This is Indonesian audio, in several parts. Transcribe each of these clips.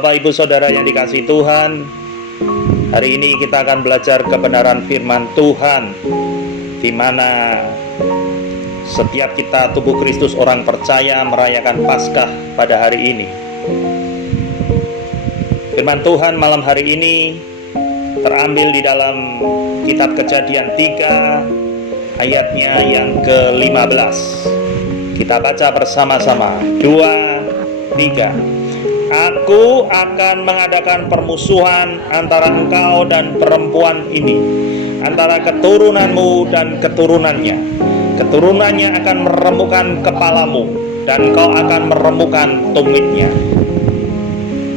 Bapak, Ibu, Saudara yang dikasihi Tuhan, hari ini kita akan belajar kebenaran firman Tuhan, di mana setiap kita tubuh Kristus orang percaya merayakan Paskah pada hari ini. Firman Tuhan malam hari ini terambil di dalam kitab Kejadian 3 ayatnya yang ke-15. Kita baca bersama-sama. 2, 3. Aku akan mengadakan permusuhan antara engkau dan perempuan ini, antara keturunanmu dan keturunannya. Keturunannya akan meremukkan kepalamu, dan kau akan meremukkan tumitnya.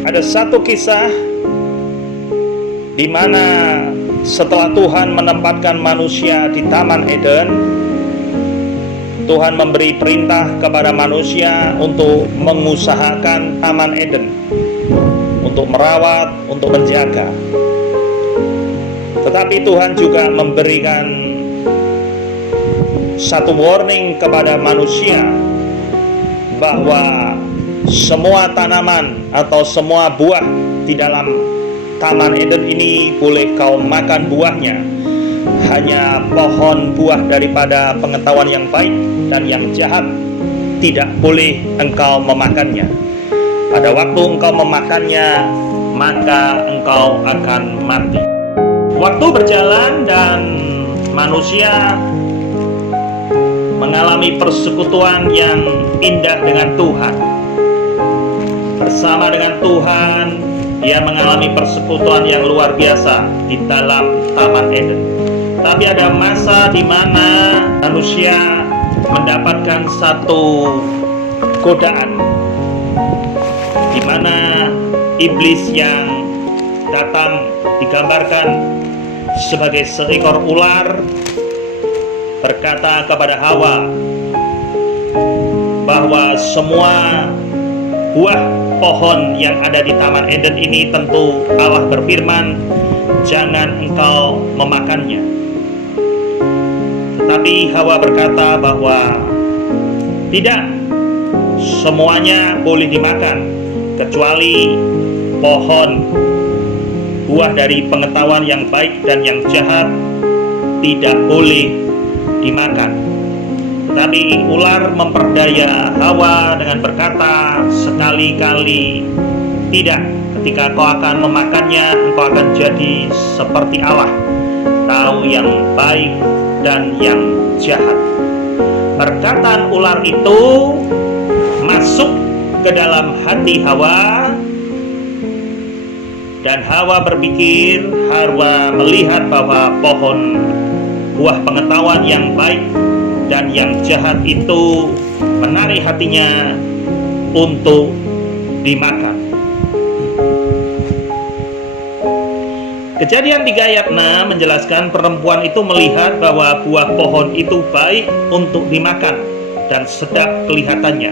Ada satu kisah di mana setelah Tuhan menempatkan manusia di Taman Eden, Tuhan memberi perintah kepada manusia untuk mengusahakan Taman Eden, untuk merawat, untuk menjaga. Tetapi Tuhan juga memberikan satu warning kepada manusia bahwa semua tanaman atau semua buah di dalam Taman Eden ini boleh kau makan buahnya. Hanya pohon buah daripada pengetahuan yang baik dan yang jahat tidak boleh engkau memakannya. Pada waktu engkau memakannya, maka engkau akan mati. Waktu berjalan dan manusia mengalami persekutuan yang indah dengan Tuhan. Bersama dengan Tuhan, dia mengalami persekutuan yang luar biasa di dalam Taman Eden. Tapi ada masa di mana manusia mendapatkan satu godaan, di mana iblis yang datang digambarkan sebagai seekor ular berkata kepada Hawa bahwa semua buah pohon yang ada di Taman Eden ini tentu Allah berfirman, jangan engkau memakannya. Tetapi Hawa berkata bahwa tidak, semuanya boleh dimakan kecuali pohon buah dari pengetahuan yang baik dan yang jahat tidak boleh dimakan. Tetapi ular memperdaya Hawa dengan berkata, sekali-kali tidak, ketika kau akan memakannya, engkau akan jadi seperti Allah, tahu yang baik dan yang jahat. Perkataan ular itu masuk ke dalam hati Hawa, dan Hawa berpikir, Hawa melihat bahwa pohon buah pengetahuan yang baik dan yang jahat itu menarik hatinya untuk dimakan. Kejadian 3 ayat 6 menjelaskan perempuan itu melihat bahwa buah pohon itu baik untuk dimakan dan sedap kelihatannya.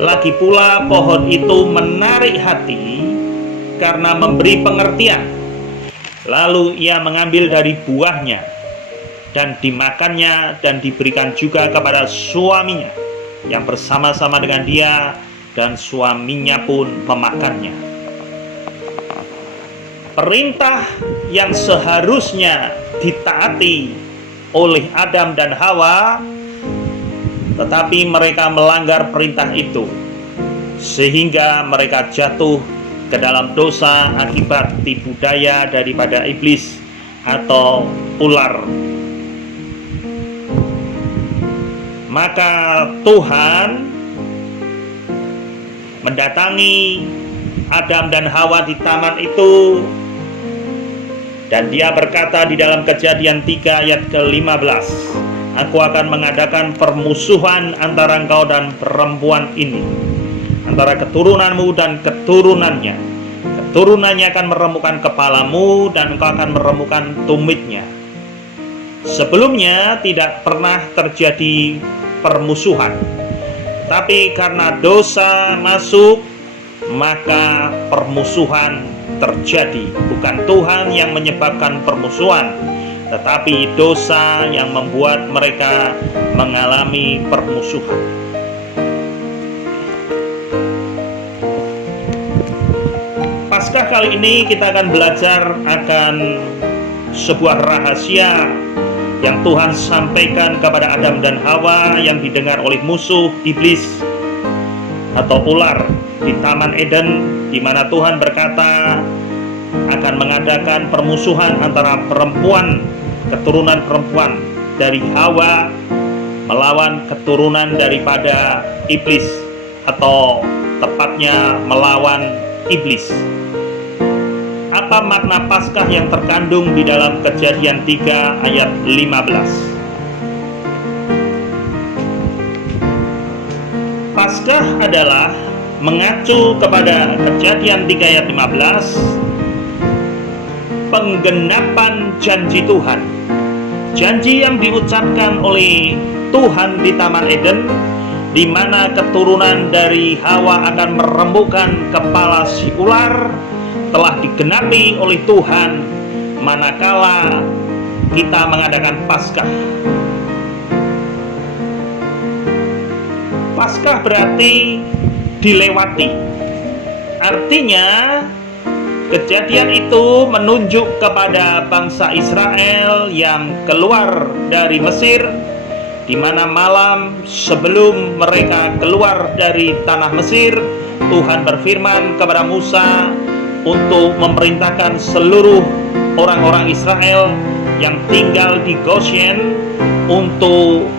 Lagi pula pohon itu menarik hati karena memberi pengertian. Lalu ia mengambil dari buahnya dan dimakannya dan diberikan juga kepada suaminya yang bersama-sama dengan dia, dan suaminya pun memakannya. Perintah yang seharusnya ditaati oleh Adam dan Hawa, tetapi mereka melanggar perintah itu, sehingga mereka jatuh ke dalam dosa akibat tipu daya daripada iblis atau ular. Maka Tuhan mendatangi Adam dan Hawa di taman itu, dan dia berkata di dalam Kejadian 3 ayat ke-15, aku akan mengadakan permusuhan antara engkau dan perempuan ini, antara keturunanmu dan keturunannya. Keturunannya akan meremukkan kepalamu, dan engkau akan meremukkan tumitnya. Sebelumnya tidak pernah terjadi permusuhan, tapi karena dosa masuk, maka permusuhan terjadi. Bukan Tuhan yang menyebabkan permusuhan, tetapi dosa yang membuat mereka mengalami permusuhan. kali ini kita akan belajar akan sebuah rahasia yang Tuhan sampaikan kepada Adam dan Hawa yang didengar oleh musuh iblis atau ular di Taman Eden, di mana Tuhan berkata akan mengadakan permusuhan antara keturunan perempuan dari Hawa melawan keturunan daripada iblis, atau tepatnya melawan iblis. Apa makna Paskah yang terkandung di dalam Kejadian 3 ayat 15? Paskah adalah mengacu kepada Kejadian 3 ayat 15, penggenapan janji Tuhan. Janji yang diucapkan oleh Tuhan di Taman Eden, di mana keturunan dari Hawa akan meremukkan kepala si ular, telah digenapi oleh Tuhan manakala kita mengadakan Paskah. Paskah berarti dilewati. Artinya kejadian itu menunjuk kepada bangsa Israel yang keluar dari Mesir, di mana malam sebelum mereka keluar dari tanah Mesir, Tuhan berfirman kepada Musa untuk memerintahkan seluruh orang-orang Israel yang tinggal di Goshen untuk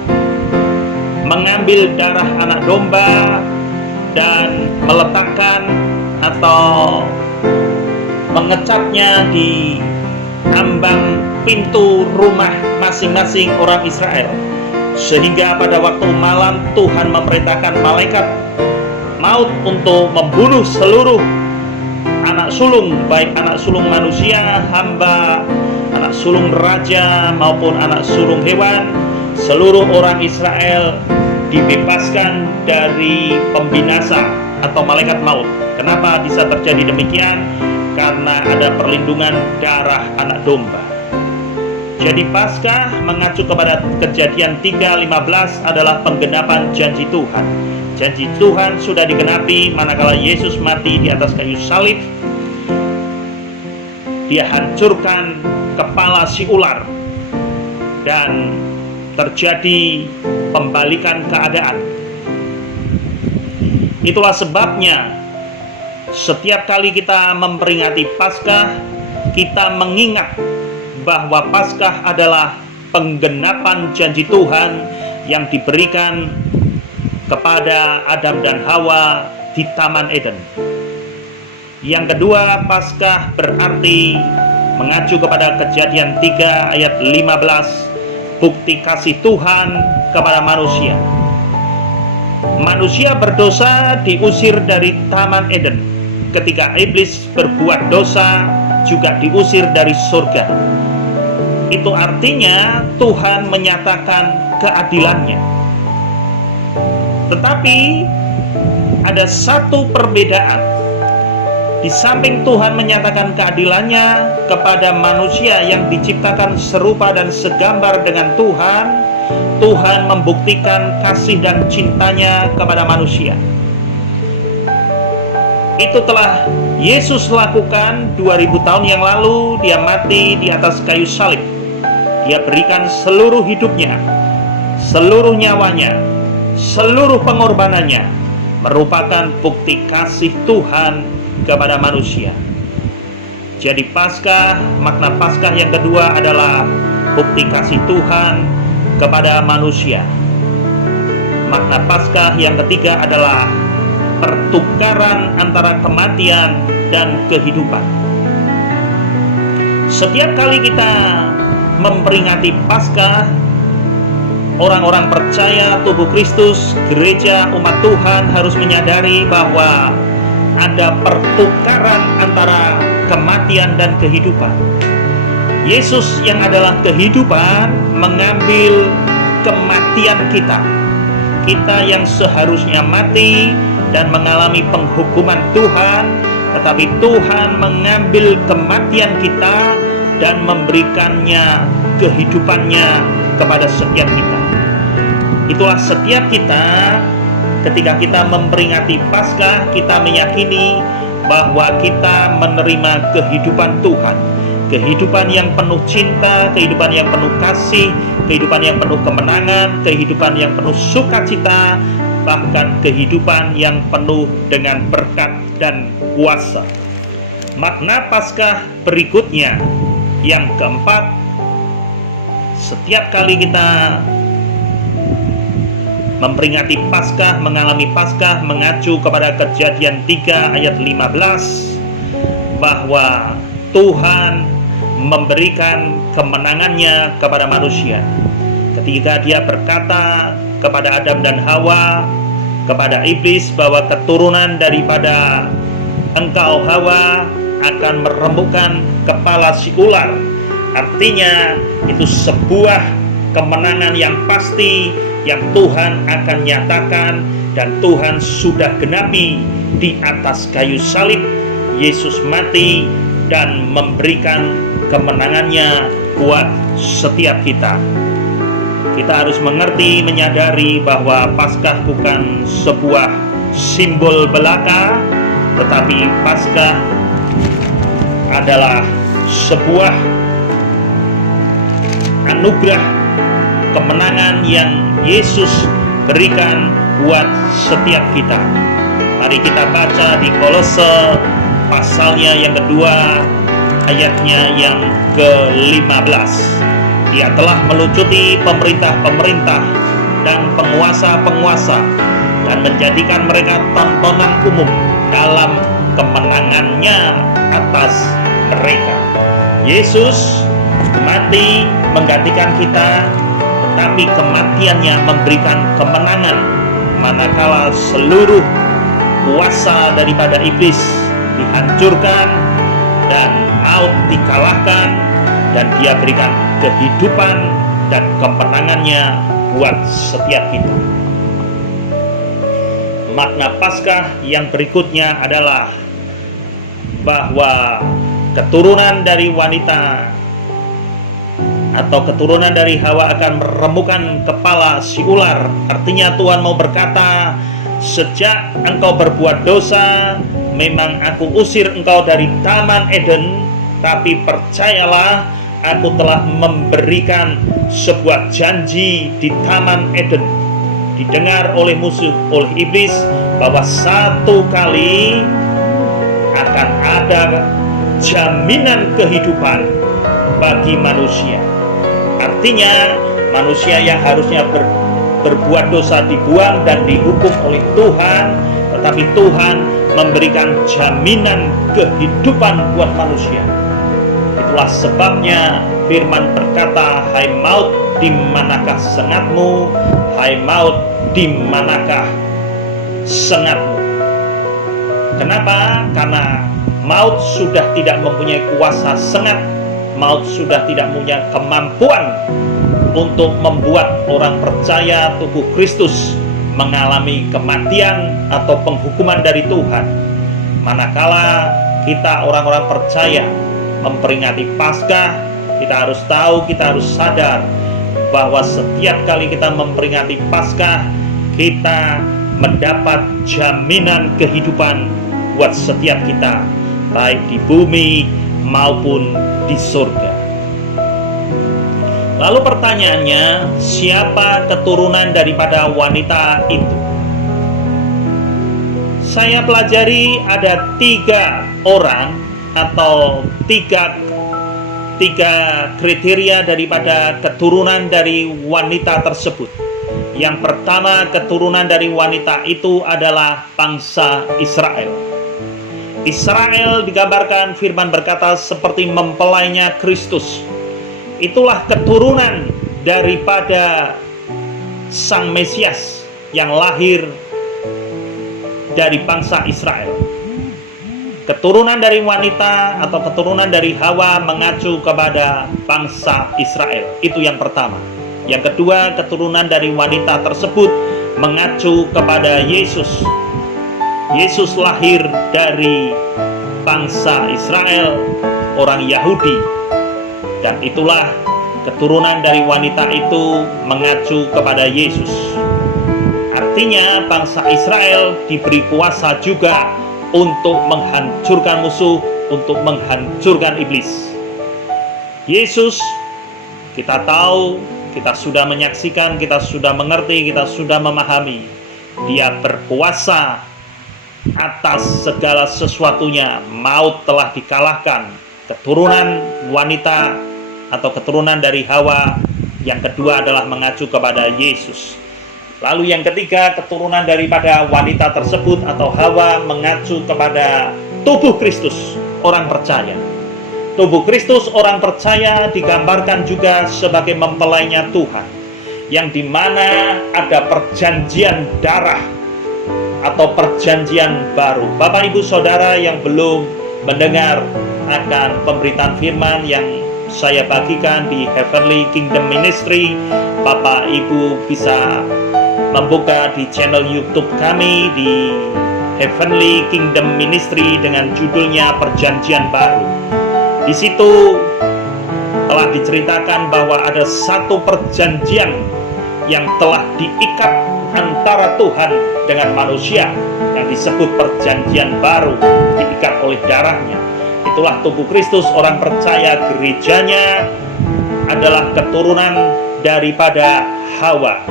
mengambil darah anak domba dan meletakkan atau mengecapnya di ambang pintu rumah masing-masing orang Israel, sehingga pada waktu malam Tuhan memerintahkan malaikat maut untuk membunuh seluruh anak sulung, baik anak sulung manusia, hamba, anak sulung raja maupun anak sulung hewan. Seluruh orang Israel dibebaskan dari pembinasa atau malaikat maut. Kenapa bisa terjadi demikian? Karena ada perlindungan darah anak domba. Jadi Paskah mengacu kepada Kejadian 3:15 adalah penggenapan janji Tuhan. Janji Tuhan sudah digenapi manakala Yesus mati di atas kayu salib. Dia hancurkan kepala si ular dan terjadi pembalikan keadaan. Itulah sebabnya setiap kali kita memperingati Paskah, kita mengingat bahwa Paskah adalah penggenapan janji Tuhan yang diberikan kepada Adam dan Hawa di Taman Eden. Yang kedua, Paskah berarti mengacu kepada Kejadian 3 ayat 15, bukti kasih Tuhan kepada manusia. Manusia berdosa diusir dari Taman Eden. Ketika iblis berbuat dosa, juga diusir dari surga. Itu artinya Tuhan menyatakan keadilannya. Tetapi ada satu perbedaan. Di samping Tuhan menyatakan keadilannya kepada manusia yang diciptakan serupa dan segambar dengan Tuhan, Tuhan membuktikan kasih dan cintanya kepada manusia. Itu telah Yesus lakukan 2000 tahun yang lalu. Dia mati di atas kayu salib. Dia berikan seluruh hidupnya, seluruh nyawanya, seluruh pengorbanannya, merupakan bukti kasih Tuhan kepada manusia. Jadi Paskah, makna Paskah yang kedua adalah bukti kasih Tuhan kepada manusia. Makna Paskah yang ketiga adalah pertukaran antara kematian dan kehidupan. Setiap kali kita memperingati Paskah, orang-orang percaya tubuh Kristus, gereja, umat Tuhan harus menyadari bahwa ada pertukaran antara kematian dan kehidupan. Yesus yang adalah kehidupan mengambil kematian kita. Kita yang seharusnya mati dan mengalami penghukuman Tuhan, tetapi Tuhan mengambil kematian kita dan memberikannya kehidupannya kepada setiap kita. Itulah setiap kita ketika kita memperingati Paskah, kita meyakini bahwa kita menerima kehidupan Tuhan, kehidupan yang penuh cinta, kehidupan yang penuh kasih, kehidupan yang penuh kemenangan, kehidupan yang penuh sukacita, bahkan kehidupan yang penuh dengan berkat dan kuasa. Makna Paskah berikutnya, yang keempat, setiap kali kita memperingati Paskah, mengalami Paskah, mengacu kepada Kejadian 3 ayat 15, bahwa Tuhan memberikan kemenangannya kepada manusia ketika Dia berkata kepada Adam dan Hawa, kepada iblis, bahwa keturunan daripada engkau Hawa akan meremukkan kepala si ular. Artinya itu sebuah kemenangan yang pasti yang Tuhan akan nyatakan, dan Tuhan sudah genapi di atas kayu salib. Yesus mati dan memberikan kemenangannya buat setiap kita. Kita harus mengerti, menyadari bahwa Paskah bukan sebuah simbol belaka, tetapi Paskah adalah sebuah anugerah kemenangan yang Yesus berikan buat setiap kita. Mari kita baca di Kolose pasalnya yang kedua, ayatnya yang ke-15. Ia telah melucuti pemerintah-pemerintah dan penguasa-penguasa dan menjadikan mereka tontonan umum dalam kemenangannya atas mereka. Yesus mati menggantikan kita, tetapi kematiannya memberikan kemenangan, manakala seluruh kuasa daripada iblis dihancurkan dan maut dikalahkan, dan Dia berikan kehidupan dan kemenangannya buat setiap kita. Makna Paskah yang berikutnya adalah bahwa keturunan dari wanita atau keturunan dari Hawa akan meremukkan kepala si ular. Artinya Tuhan mau berkata, sejak engkau berbuat dosa, memang aku usir engkau dari Taman Eden, tapi percayalah, aku telah memberikan sebuah janji di Taman Eden, didengar oleh musuh, oleh iblis, bahwa satu kali akan ada jaminan kehidupan bagi manusia. Artinya manusia yang harusnya berbuat dosa dibuang dan dihukum oleh Tuhan, tetapi Tuhan memberikan jaminan kehidupan buat manusia. Itulah sebabnya firman berkata, hai maut, di manakah sengatmu? Hai maut, di manakah sengatmu? Kenapa? Karena maut sudah tidak mempunyai kuasa sengat. Maut sudah tidak punya kemampuan untuk membuat orang percaya tubuh Kristus mengalami kematian atau penghukuman dari Tuhan. Manakala kita orang-orang percaya memperingati Paskah, kita harus tahu, kita harus sadar bahwa setiap kali kita memperingati Paskah, kita mendapat jaminan kehidupan buat setiap kita, baik di bumi maupun di surga. Lalu pertanyaannya, siapa keturunan daripada wanita itu? Saya pelajari ada 3 orang atau tiga kriteria daripada keturunan dari wanita tersebut. Yang pertama, keturunan dari wanita itu adalah bangsa Israel. Israel digambarkan, firman berkata, seperti mempelainya Kristus. Itulah keturunan daripada Sang Mesias yang lahir dari bangsa Israel. Keturunan dari wanita atau keturunan dari Hawa mengacu kepada bangsa Israel. Itu yang pertama. Yang kedua, keturunan dari wanita tersebut mengacu kepada Yesus. Yesus lahir dari bangsa Israel, orang Yahudi. Dan itulah keturunan dari wanita itu mengacu kepada Yesus. Artinya bangsa Israel diberi kuasa juga untuk menghancurkan musuh, untuk menghancurkan iblis. Yesus, kita tahu, kita sudah menyaksikan, kita sudah mengerti, kita sudah memahami, Dia berkuasa atas segala sesuatunya. Maut telah dikalahkan. Keturunan wanita atau keturunan dari Hawa, yang kedua adalah mengacu kepada Yesus. Lalu yang ketiga, keturunan daripada wanita tersebut atau Hawa mengacu kepada tubuh Kristus, orang percaya. Tubuh Kristus, orang percaya, digambarkan juga sebagai mempelainya Tuhan, yang dimana ada perjanjian darah atau perjanjian baru. Bapak Ibu Saudara yang belum mendengar akan pemberitaan firman yang saya bagikan di Heavenly Kingdom Ministry, Bapak Ibu bisa membuka di channel YouTube kami di Heavenly Kingdom Ministry dengan judulnya Perjanjian Baru. Di situ telah diceritakan bahwa ada satu perjanjian yang telah diikat antara Tuhan dengan manusia, yang disebut perjanjian baru, diikat oleh darahnya. Itulah tubuh Kristus, orang percaya. Gerejanya adalah keturunan daripada Hawa.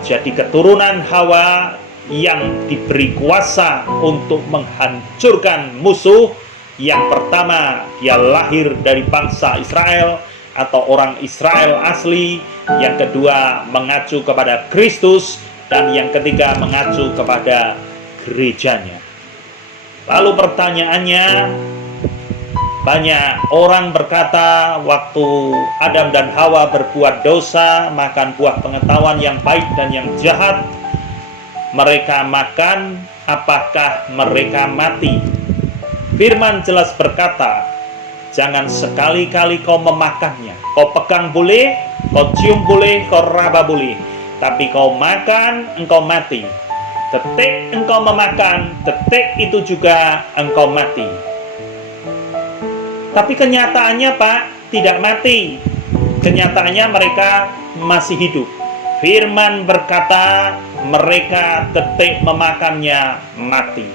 Jadi keturunan Hawa yang diberi kuasa untuk menghancurkan musuh. Yang pertama, dia lahir dari bangsa Israel atau orang Israel asli. Yang kedua, mengacu kepada Kristus. Dan yang ketiga, mengacu kepada gerejanya. Lalu pertanyaannya, banyak orang berkata waktu Adam dan Hawa berbuat dosa, makan buah pengetahuan yang baik dan yang jahat, mereka makan, apakah mereka mati? Firman jelas berkata, jangan sekali-kali kau memakannya. Kau pegang boleh, kau cium boleh, kau raba boleh, tapi kau makan, engkau mati. Detik engkau memakan, detik itu juga engkau mati. Tapi kenyataannya Pak, tidak mati. Kenyataannya mereka masih hidup. Firman berkata, mereka detik memakannya mati.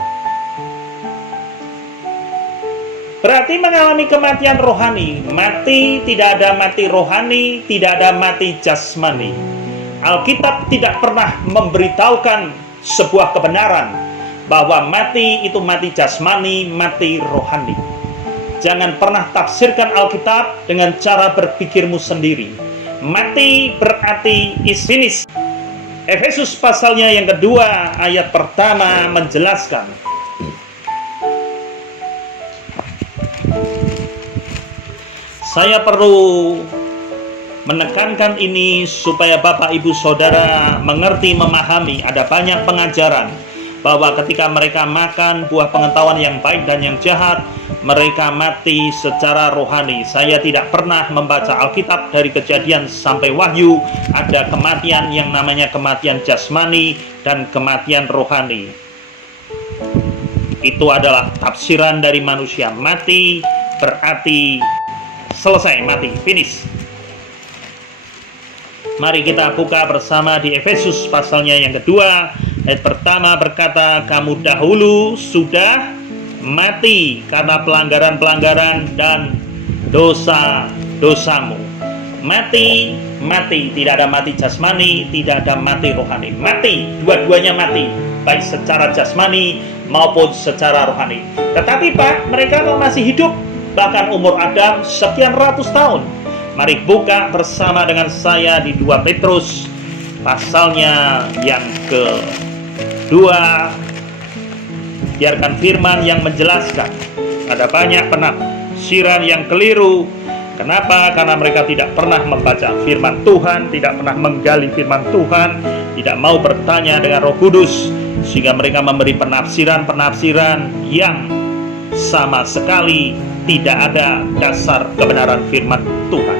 Berarti mengalami kematian rohani. Mati, tidak ada mati rohani, tidak ada mati jasmani. Alkitab tidak pernah memberitahukan sebuah kebenaran bahwa mati itu mati jasmani, mati rohani. Jangan pernah tafsirkan Alkitab dengan cara berpikirmu sendiri. Mati berarti is finished. Efesus pasalnya yang kedua, ayat pertama menjelaskan, saya perlu menekankan ini supaya Bapak Ibu Saudara mengerti, memahami. Ada banyak pengajaran bahwa ketika mereka makan buah pengetahuan yang baik dan yang jahat, mereka mati secara rohani. Saya tidak pernah membaca Alkitab dari Kejadian sampai Wahyu ada kematian yang namanya kematian jasmani dan kematian rohani. Itu adalah tafsiran dari manusia. Mati berarti selesai, mati, finish. Mari kita buka bersama di Efesus pasalnya yang kedua. Ayat pertama berkata, kamu dahulu sudah mati karena pelanggaran-pelanggaran dan dosa-dosamu. Mati, mati. Tidak ada mati jasmani, tidak ada mati rohani. Mati, dua-duanya mati, baik secara jasmani maupun secara rohani. Tetapi Pak, mereka masih hidup, bahkan umur Adam sekian ratus tahun. Mari buka bersama dengan saya di 2 Petrus pasalnya yang kedua. Biarkan firman yang menjelaskan. Ada banyak penafsiran yang keliru. Kenapa? Karena mereka tidak pernah membaca firman Tuhan, tidak pernah menggali firman Tuhan, tidak mau bertanya dengan Roh Kudus, sehingga mereka memberi penafsiran-penafsiran yang sama sekali tidak ada dasar kebenaran firman Tuhan.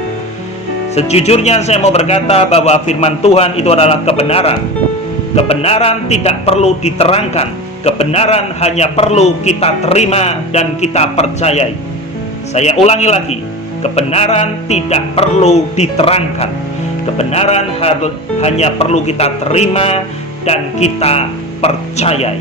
Sejujurnya saya mau berkata bahwa firman Tuhan itu adalah kebenaran. Kebenaran tidak perlu diterangkan. Kebenaran hanya perlu kita terima dan kita percayai. Saya ulangi lagi, kebenaran tidak perlu diterangkan. Kebenaran hanya perlu kita terima dan kita percayai.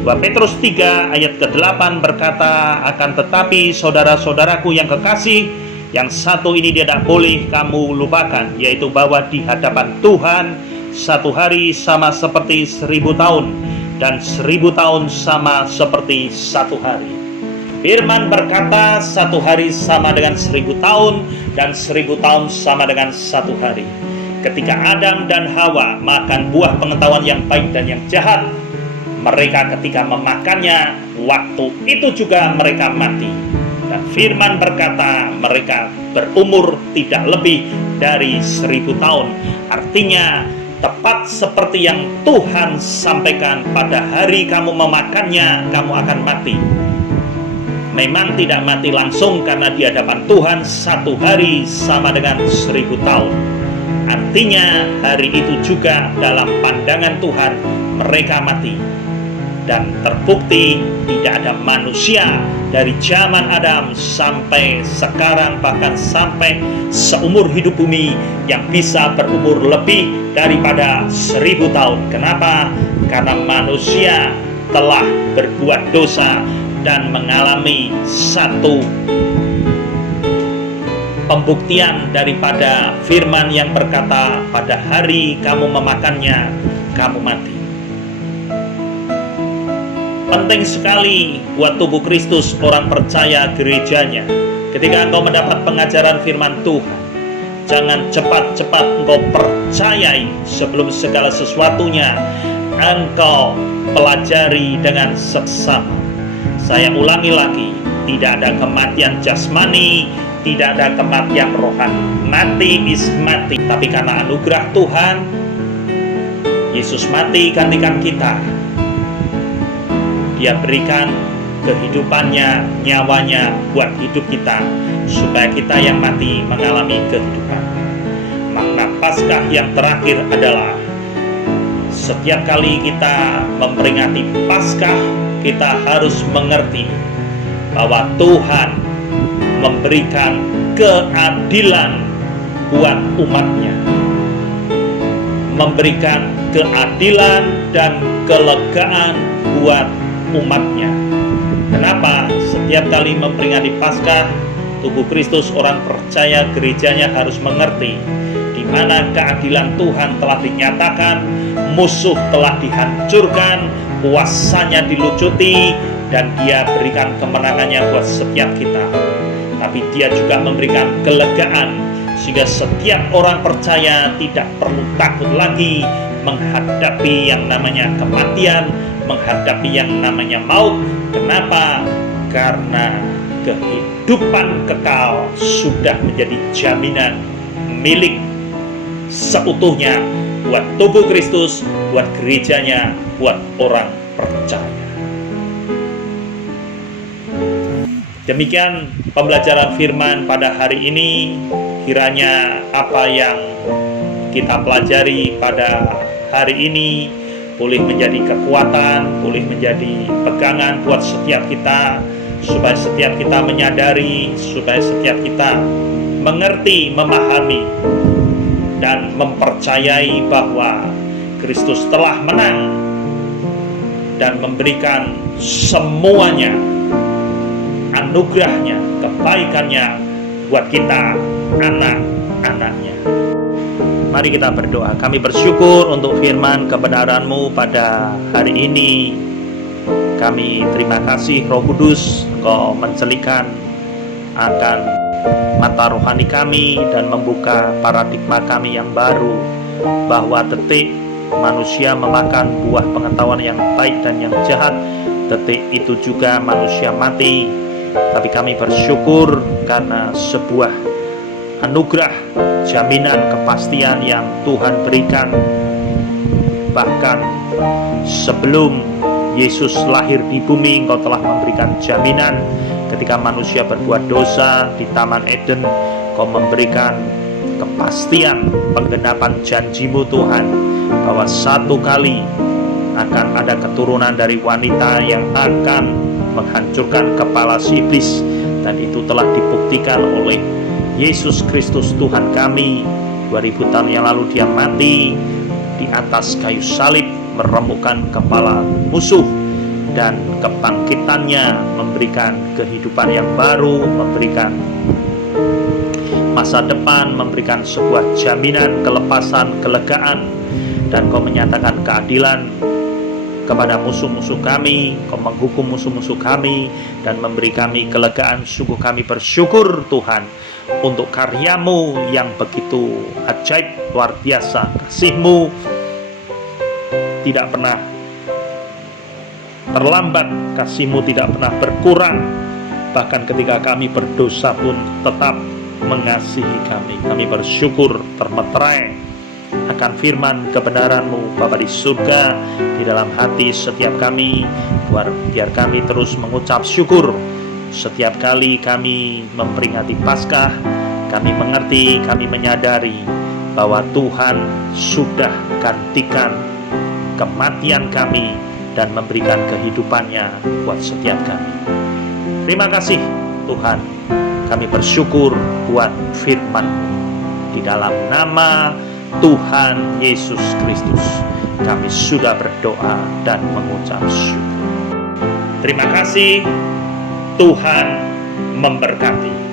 2 Petrus 3 ayat ke-8 berkata, akan tetapi saudara-saudaraku yang kekasih, yang satu ini tidak boleh kamu lupakan, yaitu bahwa di hadapan Tuhan satu hari sama seperti 1000 tahun, dan 1000 tahun sama seperti satu hari. Firman berkata satu hari sama dengan 1000 tahun, dan 1000 tahun sama dengan satu hari. Ketika Adam dan Hawa makan buah pengetahuan yang baik dan yang jahat, mereka ketika memakannya, waktu itu juga mereka mati. Dan firman berkata mereka berumur tidak lebih dari 1000 tahun. Artinya tepat seperti yang Tuhan sampaikan, pada hari kamu memakannya, kamu akan mati. Memang tidak mati langsung, karena di hadapan Tuhan satu hari sama dengan 1000 tahun. Artinya hari itu juga dalam pandangan Tuhan mereka mati. Dan terbukti tidak ada manusia dari zaman Adam sampai sekarang, bahkan sampai seumur hidup bumi, yang bisa berumur lebih daripada 1000 tahun. Kenapa? Karena manusia telah berbuat dosa dan mengalami satu pembuktian daripada firman yang berkata, pada hari kamu memakannya, kamu mati. Penting sekali buat tubuh Kristus, orang percaya, gerejanya, ketika engkau mendapat pengajaran firman Tuhan, jangan cepat-cepat engkau percayai. Sebelum segala sesuatunya engkau pelajari dengan seksama. Saya ulangi lagi, tidak ada kematian jasmani, tidak ada kematian rohani. Mati is mati, tapi karena anugerah Tuhan, Yesus mati gantikan kita. Dia berikan kehidupannya, nyawanya buat hidup kita, supaya kita yang mati mengalami kehidupan. Makna Paskah yang terakhir adalah setiap kali kita memperingati Paskah, kita harus mengerti bahwa Tuhan memberikan keadilan buat umatnya, memberikan keadilan dan kelegaan buat umatnya. Kenapa? Setiap kali memperingati Paskah, tubuh Kristus, orang percaya, gerejanya harus mengerti di mana keadilan Tuhan telah dinyatakan, musuh telah dihancurkan, kuasanya dilucuti, dan Dia berikan kemenangannya buat setiap kita. Tapi Dia juga memberikan kelegaan, sehingga setiap orang percaya tidak perlu takut lagi menghadapi yang namanya kematian, menghadapi yang namanya maut. Kenapa? Karena kehidupan kekal sudah menjadi jaminan milik seutuhnya buat tubuh Kristus, buat gerejanya, buat orang percaya. Demikian pembelajaran firman pada hari ini. Kiranya apa yang kita pelajari pada hari ini boleh menjadi kekuatan, boleh menjadi pegangan buat setiap kita, supaya setiap kita menyadari, supaya setiap kita mengerti, memahami, dan mempercayai bahwa Kristus telah menang dan memberikan semuanya, anugerahnya, kebaikannya buat kita, anak-anaknya. Mari kita berdoa. Kami bersyukur untuk firman kebenaran-Mu pada hari ini. Kami terima kasih Roh Kudus, Engkau mencelikan akan mata rohani kami dan membuka paradigma kami yang baru, bahwa detik manusia memakan buah pengetahuan yang baik dan yang jahat, detik itu juga manusia mati. Tapi kami bersyukur karena sebuah anugerah, jaminan, kepastian yang Tuhan berikan. Bahkan sebelum Yesus lahir di bumi, Engkau telah memberikan jaminan. Ketika manusia berbuat dosa di Taman Eden, Engkau memberikan kepastian penggenapan janji-Mu Tuhan, bahwa satu kali akan ada keturunan dari wanita yang akan menghancurkan kepala si iblis. Dan itu telah dibuktikan oleh Yesus Kristus Tuhan kami. 2000 tahun yang lalu Dia mati di atas kayu salib, meremukkan kepala musuh, dan kebangkitannya, memberikan kehidupan yang baru, memberikan masa depan, memberikan sebuah jaminan, kelepasan, kelegaan, dan Kau menyatakan keadilan kepada musuh-musuh kami. Kau menghukum musuh-musuh kami dan memberi kami kelegaan. Sungguh kami bersyukur Tuhan untuk karya-Mu yang begitu ajaib, luar biasa. Kasih-Mu tidak pernah terlambat, kasih-Mu tidak pernah berkurang. Bahkan ketika kami berdosa pun tetap mengasihi kami. Kami bersyukur termeterai akan firman kebenaran-Mu Bapa di surga, di dalam hati setiap kami. Biar kami terus mengucap syukur setiap kali kami memperingati Paskah. Kami mengerti, kami menyadari bahwa Tuhan sudah gantikan kematian kami dan memberikan kehidupannya buat setiap kami. Terima kasih Tuhan, kami bersyukur buat firman-Mu. Di dalam nama Tuhan Yesus Kristus kami sudah berdoa dan mengucap syukur. Terima kasih, Tuhan memberkati.